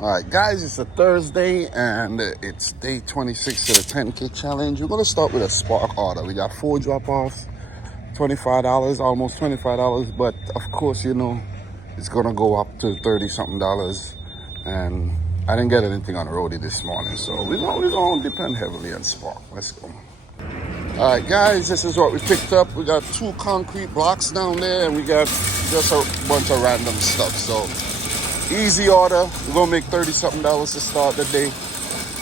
All right, guys, it's a Thursday and it's day 26 of the 10K challenge. We're going to start with a Spark order. We got 4 drop-offs, $25, almost $25, but of course, you know, it's going to go up to $30-something. And I didn't get anything on the roadie this morning, so we're going to depend heavily on Spark. Let's go. All right, guys, this is what we picked up. We got 2 concrete blocks down there, and we got just a bunch of random stuff. So easy order. We're gonna make $30-something to start the day.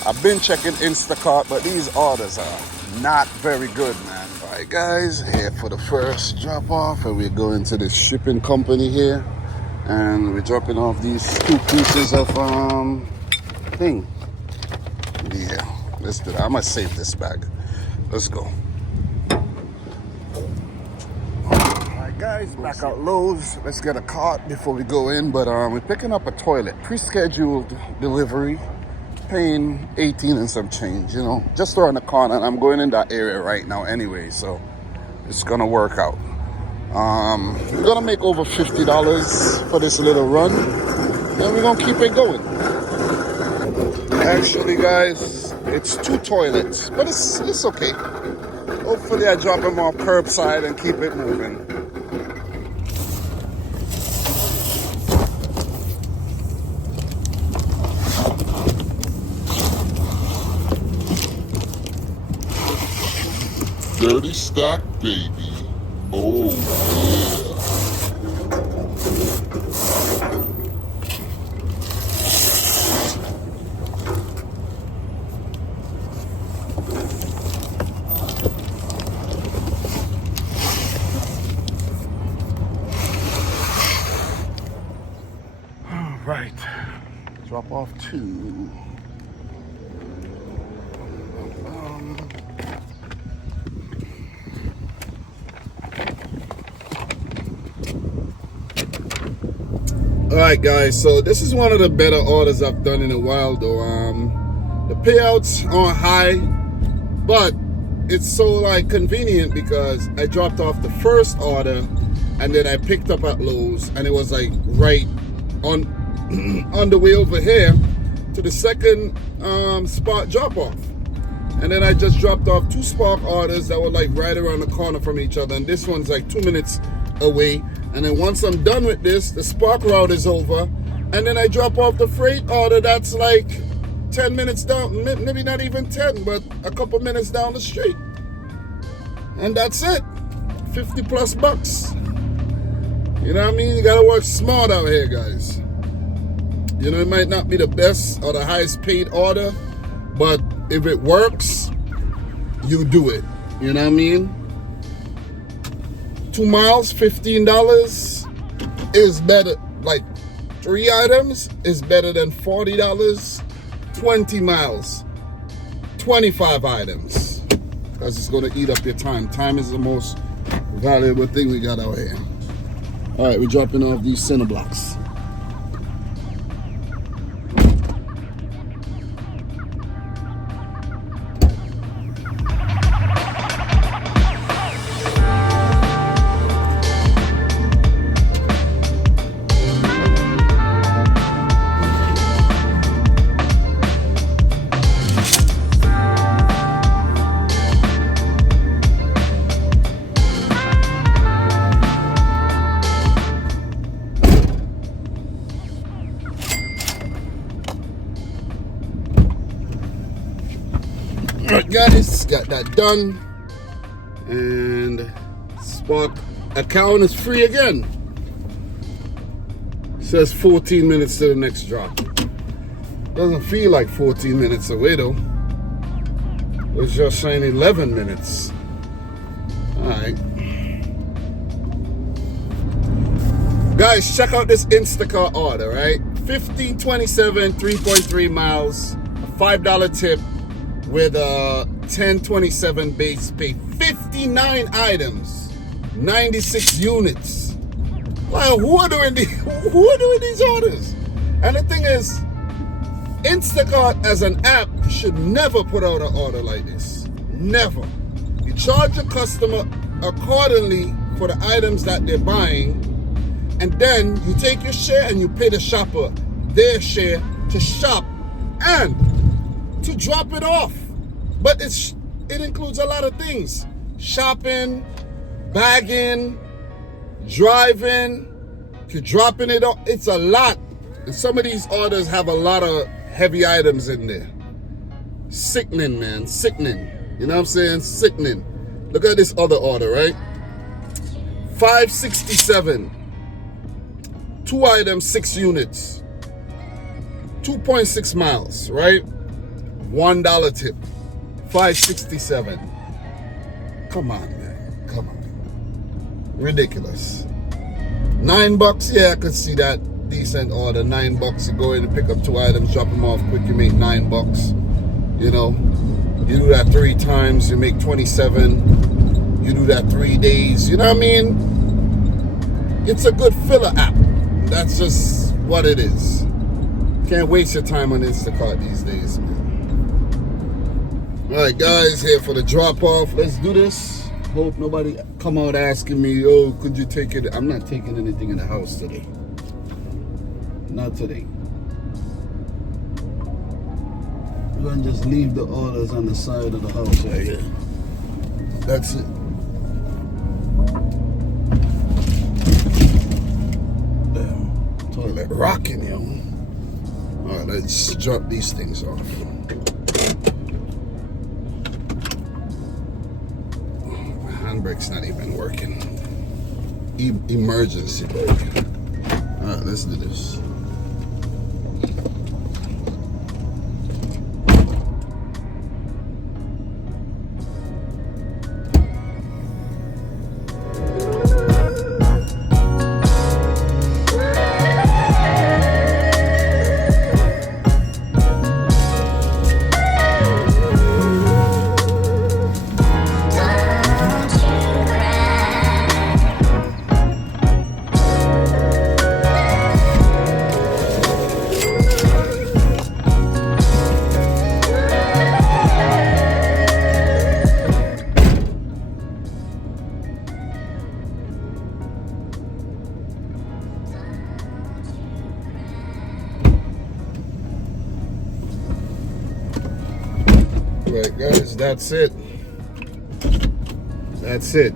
I've been checking Instacart, but these orders are not very good, man. All right, guys, here for the first drop off, and we're going to this shipping company here, and we're dropping off these 2 pieces of thing. Yeah, let's do that. I'm gonna save this bag. Let's go. Guys, back out Lowe's. Let's get a cart before we go in, but we're picking up a toilet, pre-scheduled delivery, paying 18 and some change, you know, just around the corner, and I'm going in that area right now anyway, so it's gonna work out. We're gonna make over $50 for this little run, and we're gonna keep it going. Actually, guys, it's 2 toilets, but it's okay. Hopefully I drop them off curbside and keep it moving. Dirty stack, baby. Oh, yeah. All right. Drop off 2. Alright, guys, so this is one of the better orders I've done in a while, though. The payouts aren't high, but it's so like convenient because I dropped off the first order and then I picked up at Lowe's, and it was like right on on the way over here to the second Spark drop off. And then I just dropped off 2 Spark orders that were like right around the corner from each other, and this one's like 2 minutes away. And then once I'm done with this, the Spark route is over, and then I drop off the freight order that's like 10 minutes down, maybe not even 10, but a couple minutes down the street. And that's it. 50 plus bucks. You know what I mean? You gotta work smart out here, guys. You know, it might not be the best or the highest paid order, but if it works, you do it. You know what I mean? 2 miles, $15 is better. Like 3 items is better than $40. 20 miles, 25 items. Because it's going to eat up your time. Time is the most valuable thing we got out here. All right, we're dropping off these center blocks. Alright, guys, got that done, and Spark account is free again. It says 14 minutes to the next drop. Doesn't feel like 14 minutes away though. It's just saying 11 minutes. Alright. Guys, check out this Instacart order, right? 1527, 3.3 miles, a $5 tip with a 1027 base pay. 59 items, 96 units. Like, who are doing these orders? And the thing is, Instacart as an app should never put out an order like this. Never. You charge your customer accordingly for the items that they're buying, and then you take your share and you pay the shopper their share to shop and to drop it off. But it includes a lot of things: shopping, bagging, driving, to dropping it off. It's a lot. And some of these orders have a lot of heavy items in there. Sickening, man. Sickening. You know what I'm saying? Sickening. Look at this other order, right? $567. 2 items, 6 units. 2.6 miles, right? $1 tip. $567. Come on, man. Come on. Ridiculous. $9, yeah, I could see that. Decent order. $9. You go in and pick up 2 items, drop them off quick, you make $9. You know, you do that 3 times, you make 27. You do that 3 days, you know what I mean? It's a good filler app. That's just what it is. Can't waste your time on Instacart these days, man. All right, guys, here for the drop off. Let's do this. Hope nobody come out asking me, oh, could you take it? I'm not taking anything in the house today. Not today. We're gonna just leave the orders on the side of the house right here. That's it. Damn, toilet rocking, yo. All right, let's drop these things off. My handbrake's not even working. Emergency brake. All right, let's do this. Right, guys, that's it. That's it.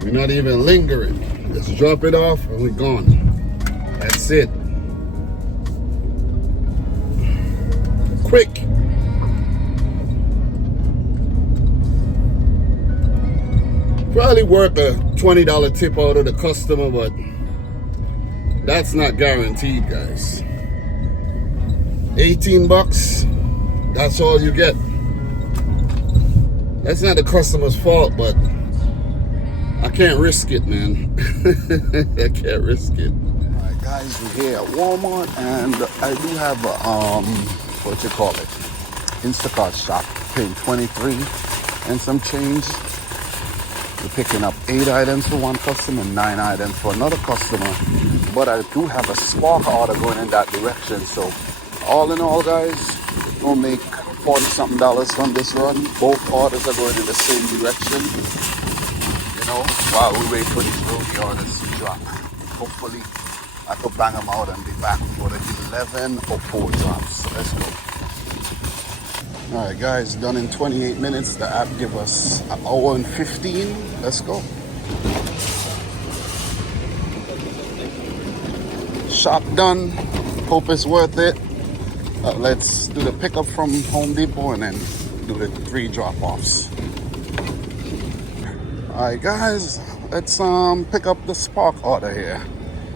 We're not even lingering. Let's drop it off and we're gone. That's it. Quick. Probably worth a $20 tip out of the customer, but that's not guaranteed, guys. $18. That's all you get. That's not the customer's fault, but I can't risk it, man. I can't risk it. All right, guys, we're here at Walmart, and I do have a, what you call it, Instacart shop, paying $23 and some change. We're picking up 8 items for one customer, 9 items for another customer. But I do have a Spark order going in that direction, so all in all, guys, we'll make $40-something from this run. Both orders are going in the same direction, you know, while we wait for these Rody orders to drop. Hopefully, I could bang them out and be back for the 11 or 4 drops. So let's go. All right, guys, done in 28 minutes. The app give us an hour and 15. Let's go. Shop done. Hope it's worth it. Let's do the pickup from Home Depot and then do the 3 drop-offs. Alright, guys, let's pick up the Spark order here.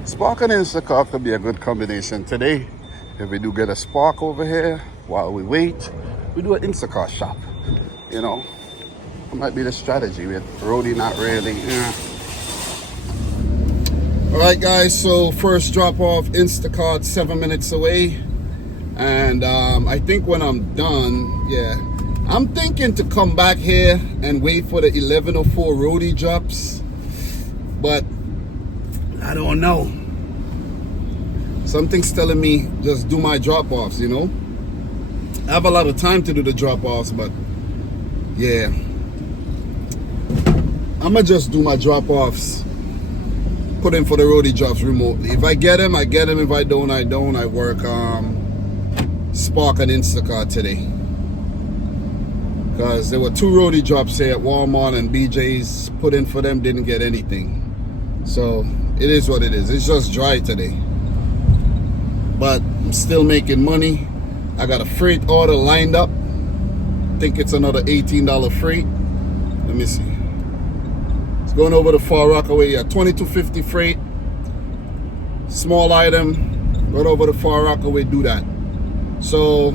Spark and Instacart could be a good combination today. If we do get a Spark over here while we wait, we do an Instacart shop. You know, that might be the strategy with Rody not really. Alright, guys, so first drop-off, Instacart, 7 minutes away. And I think when I'm done, yeah, I'm thinking to come back here and wait for the 11:04 Rody drops, but I don't know. Something's telling me just do my drop-offs, you know. I have a lot of time to do the drop-offs, but yeah, I'ma just do my drop-offs put in for the roadie jobs remotely. If I get them, I get them. If I don't, I don't. I work Spark and Instacart today. Because there were 2 roadie jobs here at Walmart and BJ's. Put in for them, didn't get anything. So it is what it is. It's just dry today. But I'm still making money. I got a freight order lined up. I think it's another $18 freight. Let me see. It's going over to Far Rockaway. Yeah, $22.50 freight. Small item. Right over to Far Rockaway. Do that. So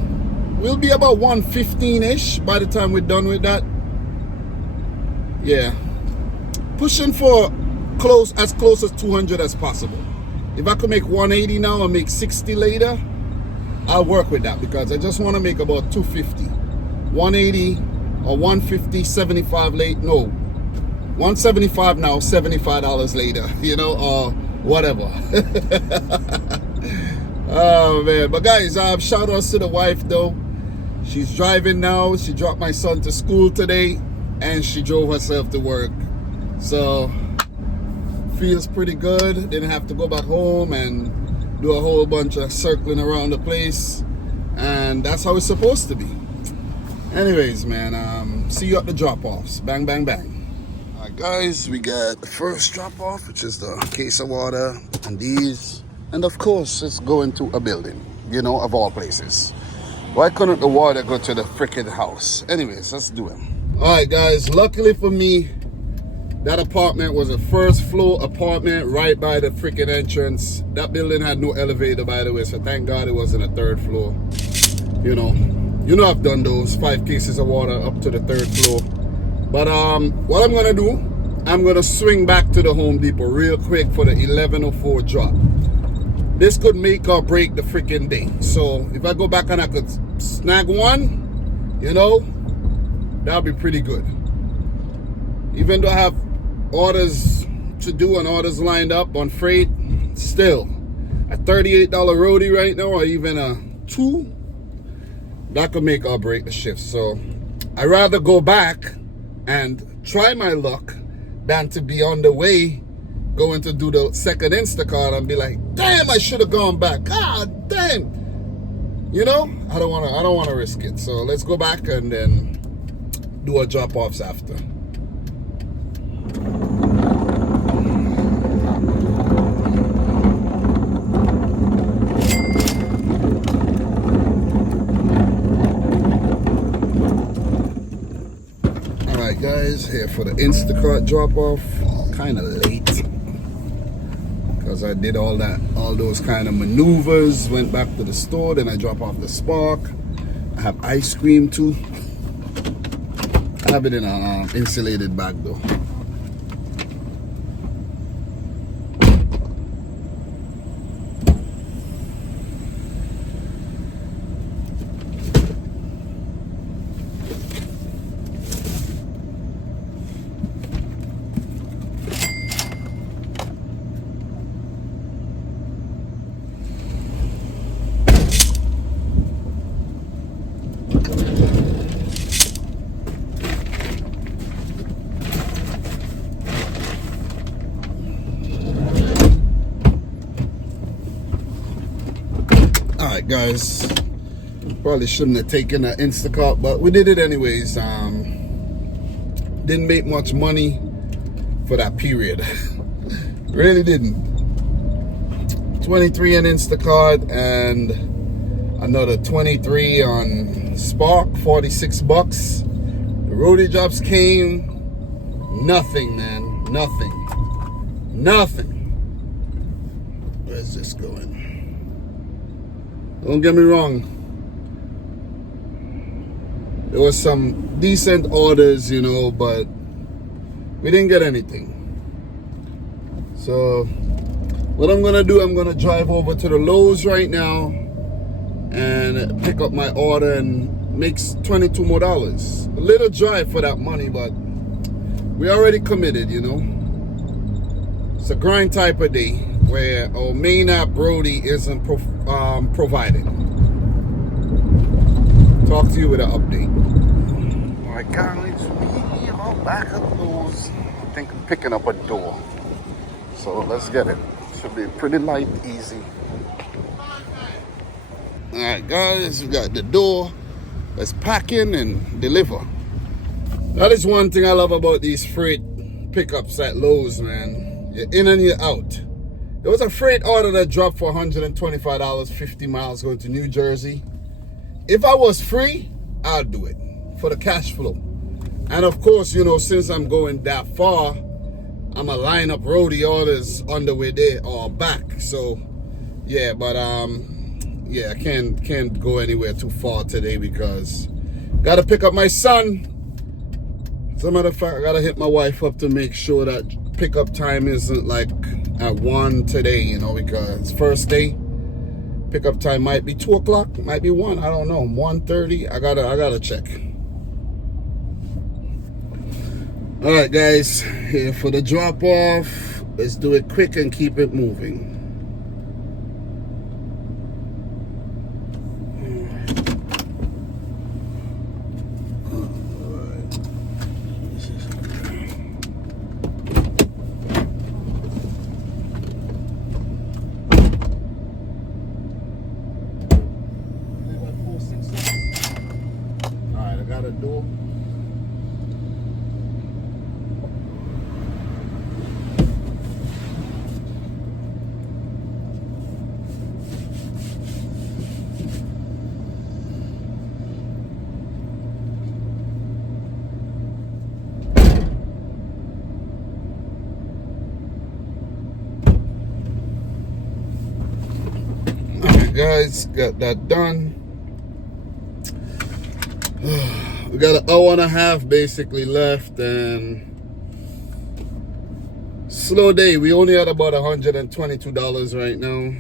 we'll be about 115-ish by the time we're done with that. Yeah. Pushing for as close as 200 as possible. If I could make 180 now and make 60 later, I'll work with that because I just want to make about 250. 180 or 150, 75 late. No. 175 now, $75 later, you know, or whatever. Oh man, but guys, shout outs to the wife though. She's driving now. She dropped my son to school today and she drove herself to work. So feels pretty good. Didn't have to go back home and do a whole bunch of circling around the place, and that's how it's supposed to be. Anyways, man, see you at the drop-offs. Bang, bang, bang. All right, guys, we got the first drop-off, which is the case of water and these, and of course, it's going to a building, you know, of all places. Why couldn't the water go to the freaking house? Anyways, let's do it. All right, guys, luckily for me, that apartment was a first floor apartment right by the freaking entrance. That building had no elevator, by the way, so thank God it wasn't a 3rd floor. You know I've done those 5 cases of water up to the 3rd floor. But what I'm gonna do, I'm gonna swing back to the Home Depot real quick for the 1104 drop. This could make or break the freaking day. So if I go back and I could snag one, you know, that'll be pretty good. Even though I have orders to do and orders lined up on freight, still a $38 roadie right now, or even a 2, that could make or break the shift. So I'd rather go back and try my luck than to be on the way going to do the second Instacart and be like, damn, I should have gone back. God damn. You know, I don't want to risk it. So let's go back and then do our drop-offs after. Alright guys, here for the Instacart drop-off. Kind of late because I did all those kind of maneuvers, went back to the store, then I drop off the Spark. I have ice cream too. I have it in an insulated bag though. Alright guys, probably shouldn't have taken an Instacart, but we did it anyways. Didn't make much money for that period. Really didn't. 23 on Instacart and another 23 on Spark, 46 bucks. The roadie jobs came, nothing man, nothing. Where's this going? Don't get me wrong, there was some decent orders, you know, but we didn't get anything. So what I'm gonna do, I'm gonna drive over to the Lowe's right now and pick up my order and make $22 more. A little drive for that money, but we already committed, you know. It's a grind type of day where our main app Brody isn't provided. Talk to you with an update. Alright guys, we are back at Lowe's. I think I'm picking up a door. So let's get it. Should be pretty light, easy. All right, guys, we got the door. Let's pack in and deliver. That is one thing I love about these freight pickups at Lowe's, man. You're in and you're out. There was a freight order that dropped for $125, 50 miles going to New Jersey. If I was free, I'd do it for the cash flow. And of course, you know, since I'm going that far, I'm a line up roadie orders on the way there or back. So yeah, but yeah, I can't go anywhere too far today because gotta pick up my son. As a matter of fact, I gotta hit my wife up to make sure that pickup time isn't like at 1 today, you know, because first day pickup time might be 2 o'clock, might be 1, I don't know, 1:30. I gotta check. All right, guys, here for the drop off. Let's do it quick and keep it moving. All right, I got a door. Guys, got that done. We got an hour and a half basically left, and slow day. We only had about $122 right now.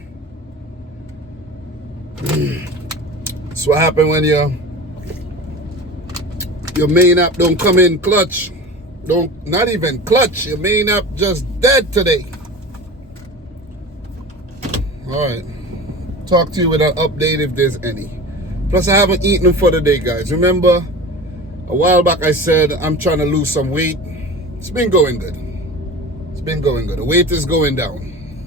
That's what happened when your main app don't come in clutch. Not even clutch. Your main app just dead today. All right. Talk to you with an update if there's any. Plus, I haven't eaten for the day, guys. Remember, a while back I said I'm trying to lose some weight. It's been going good. It's been going good. The weight is going down,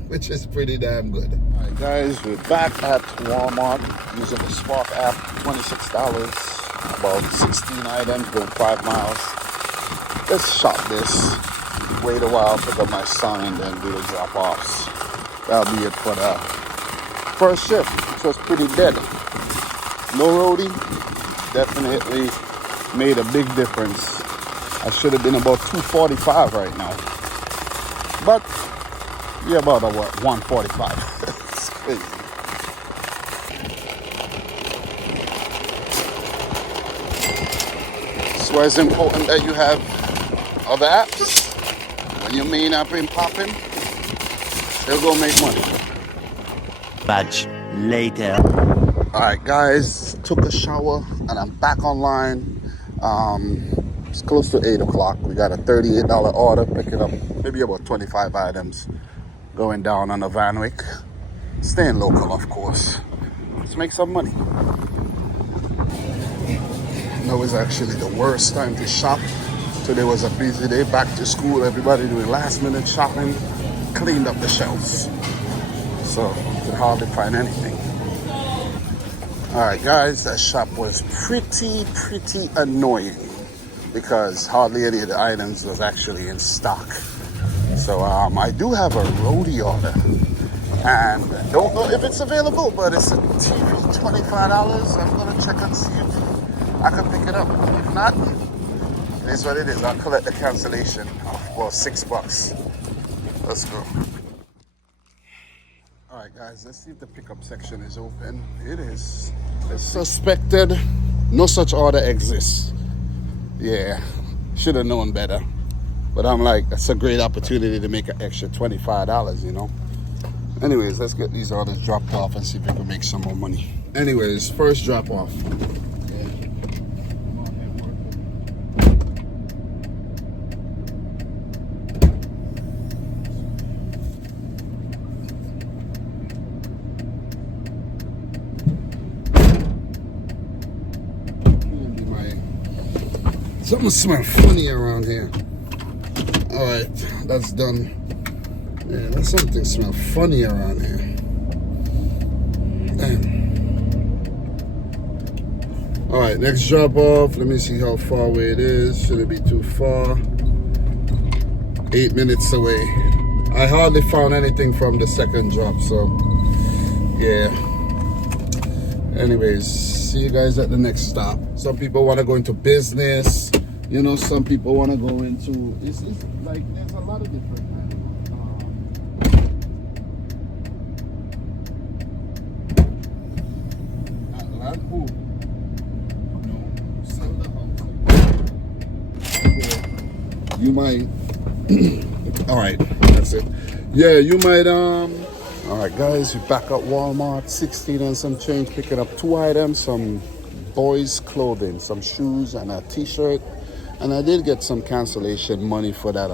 which is pretty damn good. All right, guys, we're back at Walmart using the Spark app. $26, about 16 items, going 5 miles. Let's shop this. Wait a while, pick up my son, and then do the drop-offs. That'll be it for the first shift, which was pretty dead. No roadie, definitely made a big difference. I should have been about 245 right now. But, yeah, about 145. It's crazy. That's why it's important that you have other apps. When your main app ain't popping, they'll go make money. Much later. All right, guys, took a shower and I'm back online. It's close to 8 o'clock. We got a $38 order, picking up maybe about 25 items, going down on the Van Wyck. Staying local, of course. Let's make some money. That was actually the worst time to shop. Today was a busy day, back to school, everybody doing last minute shopping, cleaned up the shelves. So could hardly find anything. All right, guys, that shop was pretty annoying because hardly any of the items was actually in stock. So I do have a roadie order, and don't know if it's available, but it's a TV, $25. I'm gonna check and see if I can pick it up. If not, it is what it is. I'll collect the cancellation of, well, $6. Let's go. All right, guys, let's see if the pickup section is open. It is. As suspected, no such order exists. Yeah, should have known better. But I'm like, that's a great opportunity to make an extra $25, you know? Anyways, let's get these orders dropped off and see if we can make some more money. Anyways, first drop off. Something smells funny around here. All right, that's done. Yeah, there's something smells funny around here. Damn. All right, next drop off. Let me see how far away it is. Should it be too far? 8 minutes away. I hardly found anything from the second drop, so yeah. Anyways, see you guys at the next stop. Some people want to go into business. You know, some people want to go into. It's like there's a lot of different. Who? No, sell the house. You might. All right, that's it. Yeah, you might. All right, guys, we're back at Walmart, 16 and some change, picking up 2 items, some boys' clothing, some shoes and a T-shirt, and I did get some cancellation money for that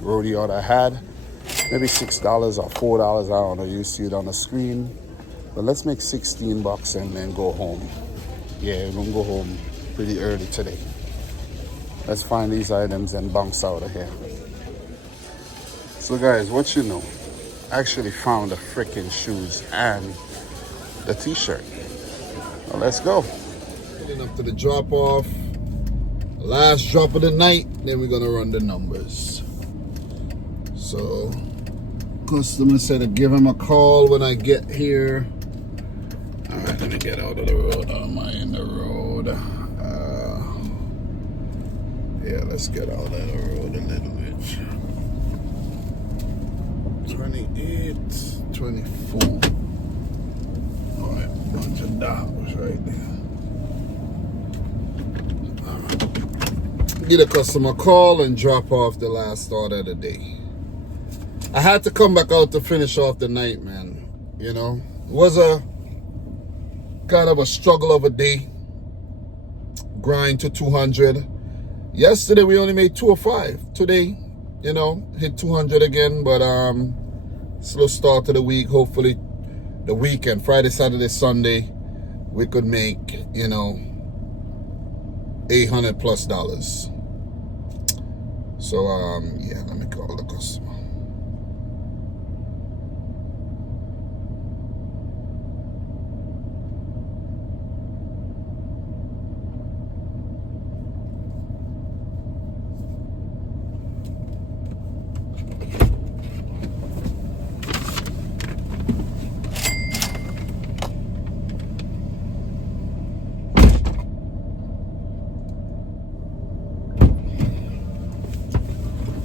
rodeo that I had, maybe $6 or $4. I don't know. You see it on the screen. But let's make $16 and then go home. Yeah, we're gonna go home pretty early today. Let's find these items and bounce out of here. So guys, what you know, I actually found the freaking shoes and the T-shirt. Well, let's go. Heading up to the drop off. Last drop of the night, then we're gonna run the numbers. So, customer said to give him a call when I get here. All right, let me get out of the road. Am I in the road? Yeah, let's get out of the road a little bit. 28, 24. All right, bunch of dollars right there. All right. Get a customer call and drop off the last order of the day. I had to come back out to finish off the night, man. You know, it was a kind of a struggle of a day. Grind to 200. Yesterday we only made 205. Today, you know, hit 200 again, but slow start to the week. Hopefully the weekend, Friday, Saturday, Sunday, we could make, you know, $800+. So yeah, let me call the customer.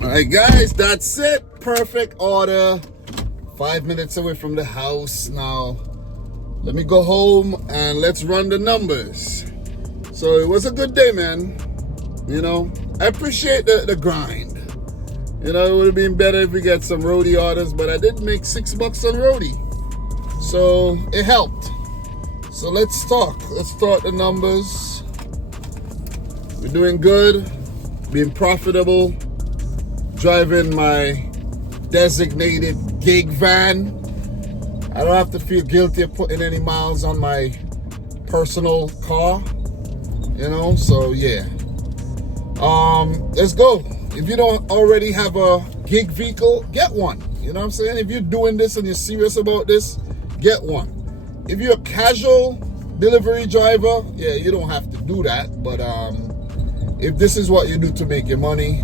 All right, guys, that's it. Perfect order. 5 minutes away from the house now. Let me go home and let's run the numbers. So it was a good day, man. You know, I appreciate the grind. You know, it would have been better if we get some roadie orders, but I did make $6 on roadie. So it helped. So let's talk. Let's start the numbers. We're doing good, being profitable. Driving my designated gig van. I don't have to feel guilty of putting any miles on my personal car, you know, so yeah. Let's go. If you don't already have a gig vehicle, get one. You know what I'm saying? If you're doing this and you're serious about this, get one. If you're a casual delivery driver, yeah, you don't have to do that. But if this is what you do to make your money,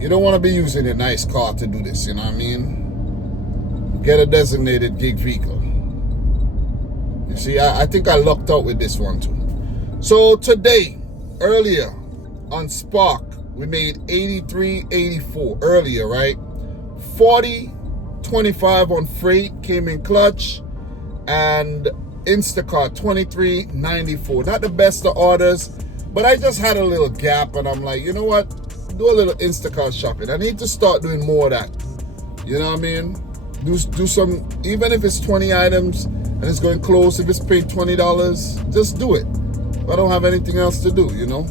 you don't want to be using a nice car to do this, you know what I mean? Get a designated gig vehicle. You see, I think I lucked out with this one too. So today, earlier on Spark, we made 83.84 earlier, right? 40.25 on freight came in clutch, and Instacart 23.94. Not the best of orders, but I just had a little gap, and I'm like, you know what? Do a little Instacart shopping. I need to start doing more of that. You know what I mean? Do some, even if it's 20 items and it's going close, if it's paid $20, just do it. I don't have anything else to do, you know?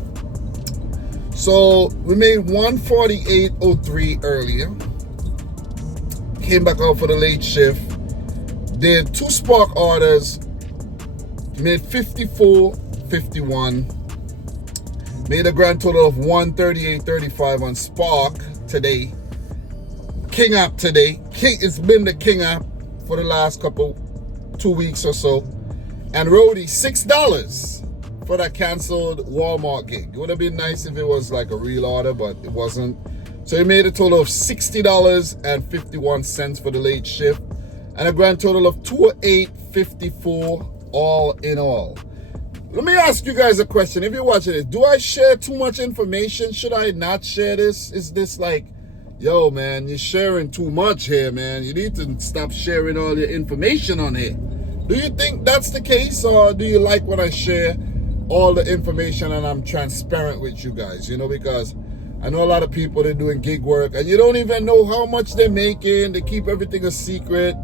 So we made 148.03 earlier. Came back out for the late shift. Did 2 Spark orders. Made 54.51. Made a grand total of 138.35 on Spark today. King app today. It's been the King app for the last 2 weeks or so. And Rody, $6 for that canceled Walmart gig. It would have been nice if it was like a real order, but it wasn't. So he made a total of $60.51 for the late shift, and a grand total of $208.54 all in all. Let me ask you guys a question. If you're watching this, do I share too much information? Should I not share this? Is this like, yo, man, you're sharing too much here, man. You need to stop sharing all your information on here. Do you think that's the case, or do you like when I share all the information and I'm transparent with you guys? You know, because I know a lot of people, they're doing gig work and you don't even know how much they're making. They keep everything a secret.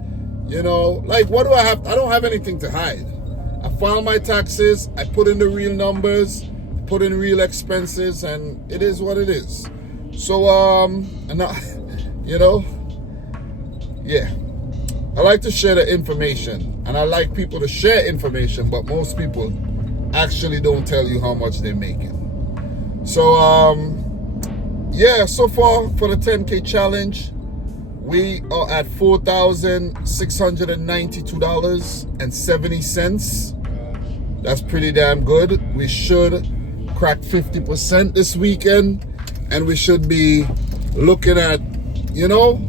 You know, like, what do I have? I don't have anything to hide. I file my taxes, I put in the real numbers, put in real expenses, and it is what it is. So, and I, you know, yeah, I like to share the information, and I like people to share information, but most people actually don't tell you how much they're making. So, yeah, so far for the 10K challenge, we are at $4,692.70. That's pretty damn good. We should crack 50% this weekend, and we should be looking at, you know,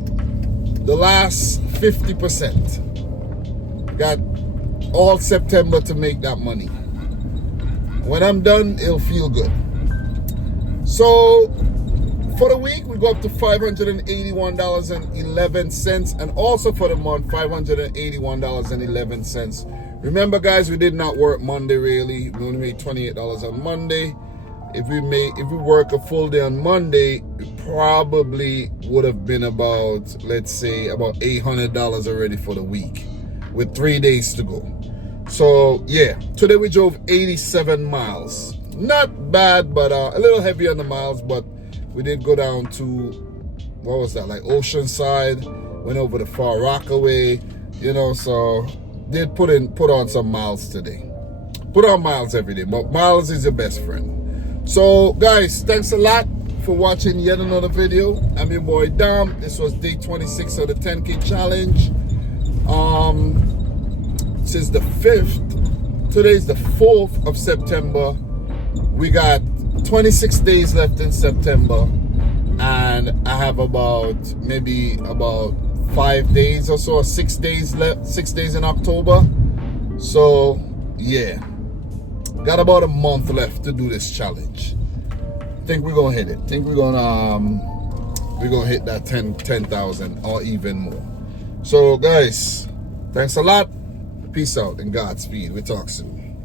the last 50%. Got all September to make that money. When I'm done, it'll feel good. So for the week, we go up to $581.11, and also for the month, $581.11. Remember, guys, we did not work Monday really. We only made $28 on Monday. If we work a full day on Monday, it probably would have been about, let's say, about $800 already for the week, with 3 days to go. So yeah, today we drove 87 miles. Not bad, but a little heavy on the miles, but we did go down to, what was that, like Oceanside, went over to Far Rockaway, you know, so did put on some miles today. Put on miles every day, but miles is your best friend. So guys, thanks a lot for watching yet another video. I'm your boy Dom. This was day 26 of the 10K challenge. Since the 5th, today's the 4th of September. We got 26 days left in September, and I have maybe about 5 days or so, 6 days left, 6 days in October. So yeah, got about a month left to do this challenge. Think we're gonna hit it. Think we're gonna hit that 10,000 or even more. So guys, thanks a lot. Peace out and Godspeed. We talk soon.